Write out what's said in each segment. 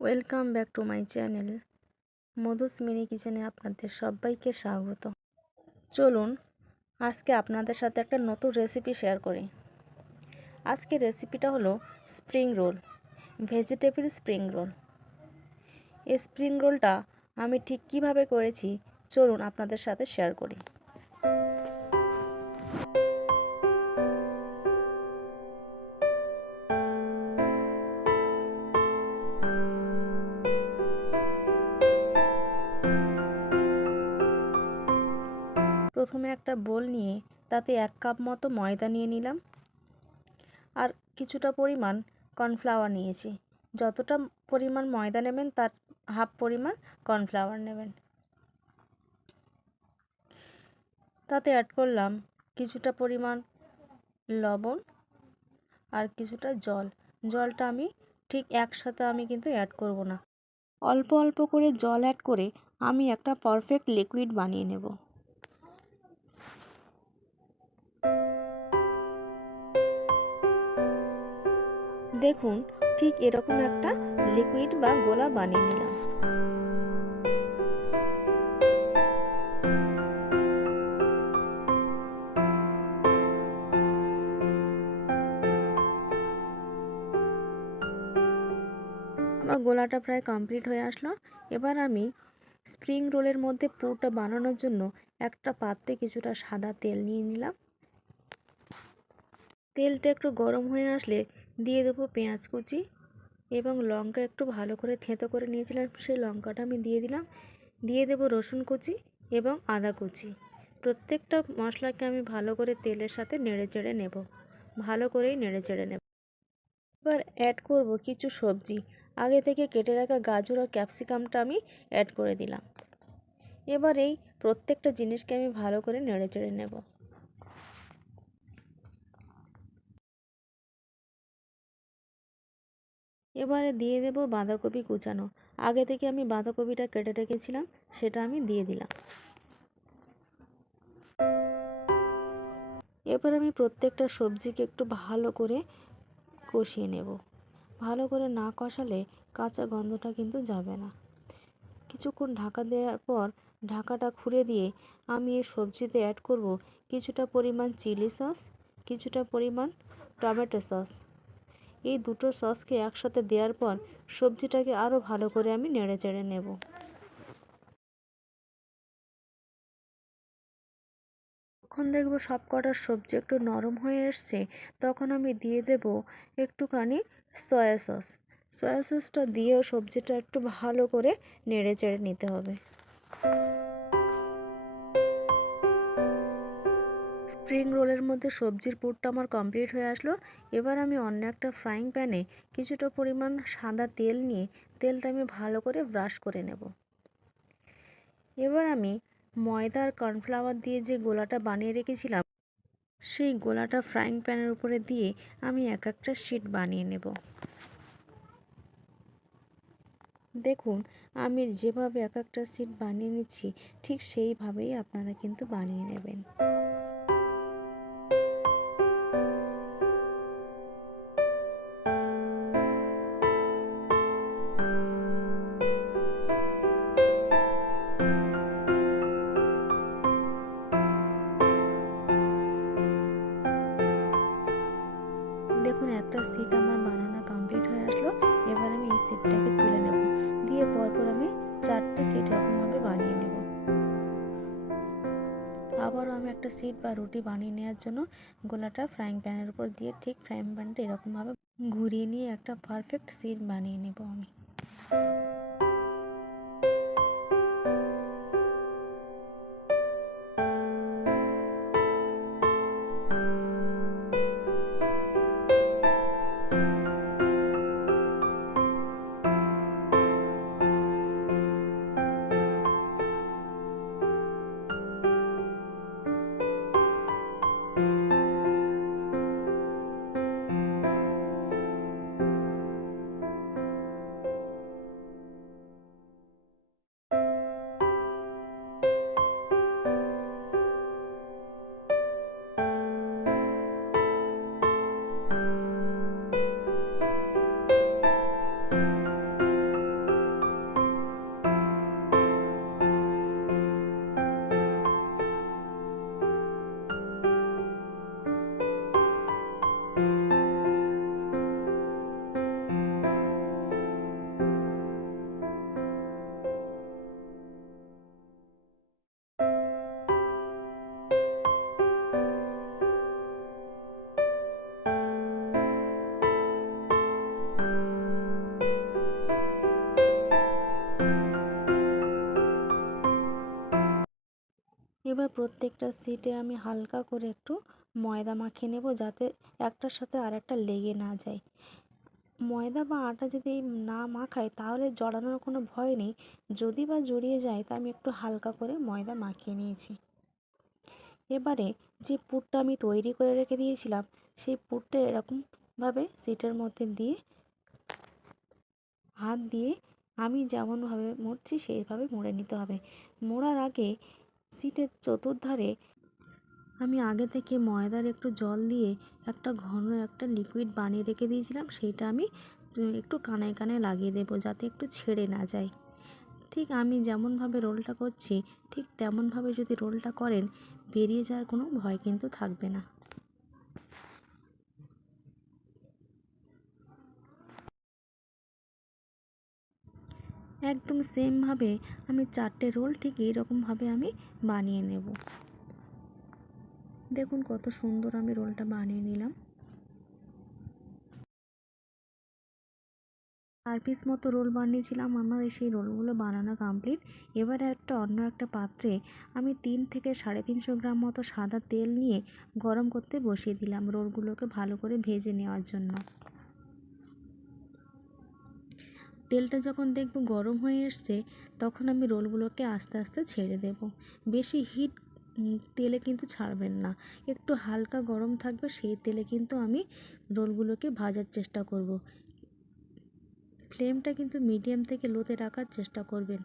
Welcome back to my channel Madhu's mini কিচেনে আপনাদের সবাইকে স্বাগত। চলুন, আজকে আপনাদের সাথে একটা নতুন রেসিপি শেয়ার করি। আজকে রেসিপিটা হলো spring roll vegetable spring roll এই স্প্রিং রোলটা আমি ঠিক কীভাবে করেছি, চলুন আপনাদের সাথে শেয়ার করি। প্রথমে একটা বোল নিয়ে তাতে এক কাপ মতো ময়দা নিয়ে নিলাম। আর কিছুটা পরিমাণ কর্নফ্লাওয়ার নিয়েছি। যতটা পরিমাণ ময়দা নেবেন, তার হাফ পরিমাণ কর্নফ্লাওয়ার নেবেন। তাতে অ্যাড করলাম কিছুটা পরিমাণ লবণ আর কিছুটা জল। জলটা আমি ঠিক একসাথে আমি কিন্তু অ্যাড করব না। অল্প অল্প করে জল অ্যাড করে আমি একটা পারফেক্ট লিকুইড বানিয়ে নেব। দেখুন, ঠিক এরকম একটা লিকুইড বা গোলা বানিয়ে নিলাম। আমার গোলাটা প্রায় কমপ্লিট হয়ে আসলো। এবার আমি স্প্রিং রোলের মধ্যে পুরটা বানানোর জন্য একটা পাত্রে কিছুটা সাদা তেল নিয়ে নিলাম। তেলটা একটু গরম হয়ে আসলে দিয়ে দেবো পেঁয়াজ কুচি এবং লঙ্কা একটু ভালো করে থেঁতো করে নিয়েছিলাম, সেই লঙ্কাটা আমি দিয়ে দিলাম। দিয়ে দেবো রসুন কুচি এবং আদা কুচি। প্রত্যেকটা মশলাকে আমি ভালো করে তেলের সাথে নেড়ে চেড়ে নেব, ভালো করেই নেড়ে চেড়ে নেব। এবার অ্যাড করব কিছু সবজি। আগে থেকে কেটে রাখা গাজর আর ক্যাপসিকামটা আমি অ্যাড করে দিলাম। এবার এই প্রত্যেকটা জিনিসকে আমি ভালো করে নেড়ে চেড়ে নেব। এবারে দিয়ে দেব বাঁধাকপি কুচানো। আগে থেকে আমি বাঁধাকপিটা কেটে রেখেছিলাম, সেটা আমি দিয়ে দিলাম। এবার আমি প্রত্যেকটা সবজিকে একটু ভালো করে কষিয়ে নেব। ভালো করে না কষালে কাঁচা গন্ধটা কিন্তু যাবে না। কিছুক্ষণ ঢাকা দেওয়ার পর ঢাকাটা খুলে দিয়ে আমি এই সবজিতে অ্যাড করব কিছুটা পরিমাণ চিলি সস কিছুটা পরিমাণ টমেটো সস এই দুটো সসকে একসাথে দেওয়ার পর সবজিটাকে আরও ভালো করে আমি নেড়ে চেড়ে নেব। যখন দেখব সব কটার সবজি একটু নরম হয়ে এসছে, তখন আমি দিয়ে দেব একটুখানি সয়া সস। সয়া সসটা দিয়েও সবজিটা একটু ভালো করে নেড়ে চেড়ে নিতে হবে। স্প্রিং রোলের মধ্যে সবজির পুরটা আমার কমপ্লিট হয়ে আসলো। এবার আমি অন্য একটা ফ্রাইং প্যানে কিছুটা পরিমাণ সাদা তেল নিয়ে তেলটা আমি ভালো করে ব্রাশ করে নেব। এবার আমি ময়দা আর কর্নফ্লাওয়ার দিয়ে যে গোলাটা বানিয়ে রেখেছিলাম, সেই গোলাটা ফ্রাইং প্যানের উপরে দিয়ে আমি এক একটা শিট বানিয়ে নেব। দেখুন, আমি যেভাবে এক একটা সিট বানিয়ে নিচ্ছি, ঠিক সেইভাবেই আপনারা কিন্তু বানিয়ে নেবেন। দিয়ে পরপর আমি চারটে সিট এরকমভাবে বানিয়ে নেব। আবারও আমি একটা সিট বা রুটি বানিয়ে নেওয়ার জন্য গোলাটা ফ্রাইং প্যানের উপর দিয়ে ঠিক ফ্রাইং প্যানটা এরকমভাবে ঘুরিয়ে নিয়ে একটা পারফেক্ট সিট বানিয়ে নেব আমি। প্রত্যেকটা সিটে আমি হালকা করে একটু ময়দা মাখিয়ে নেব যাতে একটার সাথে আরেকটা লেগে না যায়। ময়দা বা আটা যদি না মাখাই তাহলে জড়ানোর কোনো ভয় নেই। যদি বা জড়িয়ে যায় তা আমি একটু হালকা করে ময়দা মাখিয়ে নিয়েছি। এবারে যে পুরটা আমি তৈরি করে রেখে দিয়েছিলাম, সেই পুরটা এরকমভাবে সিটের মধ্যে দিয়ে হাত দিয়ে আমি যেমনভাবে মুড়ছি সেইভাবে মুড়ে নিতে হবে। মোড়ার আগে সিটের চতুর্ধারে আমি আগে থেকে ময়দার একটু জল দিয়ে একটা ঘন একটা লিকুইড বানিয়ে রেখে দিয়েছিলাম সেইটা আমি একটু কানায় কানায় লাগিয়ে দেবো যাতে একটু ছেড়ে না যায়। ঠিক আমি যেমনভাবে রোলটা করছি, ঠিক তেমনভাবে যদি রোলটা করেন, বেরিয়ে যাওয়ার কোনো ভয় কিন্তু থাকবে না। একদম সেমভাবে আমি চারটে রোল ঠিক এইরকমভাবে আমি বানিয়ে নেব। দেখুন কত সুন্দর আমি রোলটা বানিয়ে নিলাম। চার পিস মতো রোল বানিয়েছিলাম, আমার সেই রোলগুলো বানানো কমপ্লিট এবার একটা অন্য একটা পাত্রে আমি তিন থেকে সাড়ে তিনশো গ্রাম মতো সাদা তেল নিয়ে গরম করতে বসিয়ে দিলাম রোলগুলোকে ভালো করে ভেজে নেওয়ার জন্য। তেলটা যখন দেখব গরম হয়ে এসছে, তখন আমি রোলগুলোকে আস্তে আস্তে ছেড়ে দেব। বেশি হিট তেলে কিন্তু ছাড়বেন না। একটু হালকা গরম থাকবে, সেই তেলে কিন্তু আমি রোলগুলোকে ভাজার চেষ্টা করব। ফ্লেমটা কিন্তু মিডিয়াম থেকে লোতে রাখার চেষ্টা করবেন।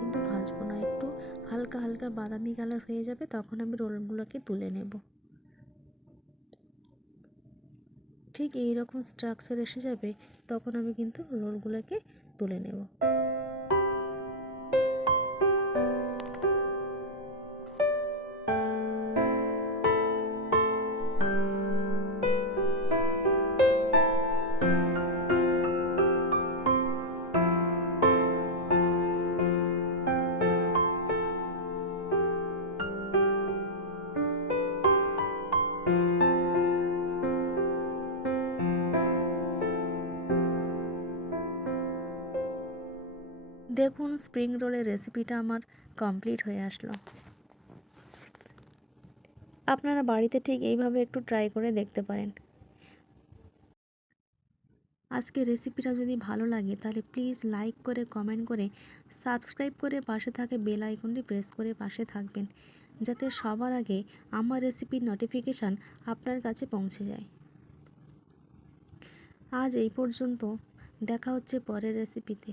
কিন্তু ভাজবো না। একটু হালকা হালকা বাদামি কালার হয়ে যাবে, তখন আমি রোলগুলোকে তুলে নেব। ঠিক এই রকম স্ট্রাকচার এসে যাবে, তখন আমি কিন্তু রোলগুলোকে তুলে নেব। দেখুন স্প্রিং রোলের রেসিপিটা আমার কমপ্লিট হয়ে আসলো। আপনারা বাড়িতে ঠিক এইভাবে একটু ট্রাই করে দেখতে পারেন। আজকে রেসিপিটা যদি ভালো লাগে, তাহলে প্লিজ লাইক করে কমেন্ট করে সাবস্ক্রাইব করে পাশে থাকে বেল আইকনটি প্রেস করে পাশে থাকবেন, যাতে সবার আগে আমার রেসিপির নোটিফিকেশান আপনার কাছে পৌঁছে যায়। আজ এই পর্যন্ত, দেখা হচ্ছে পরের রেসিপিতে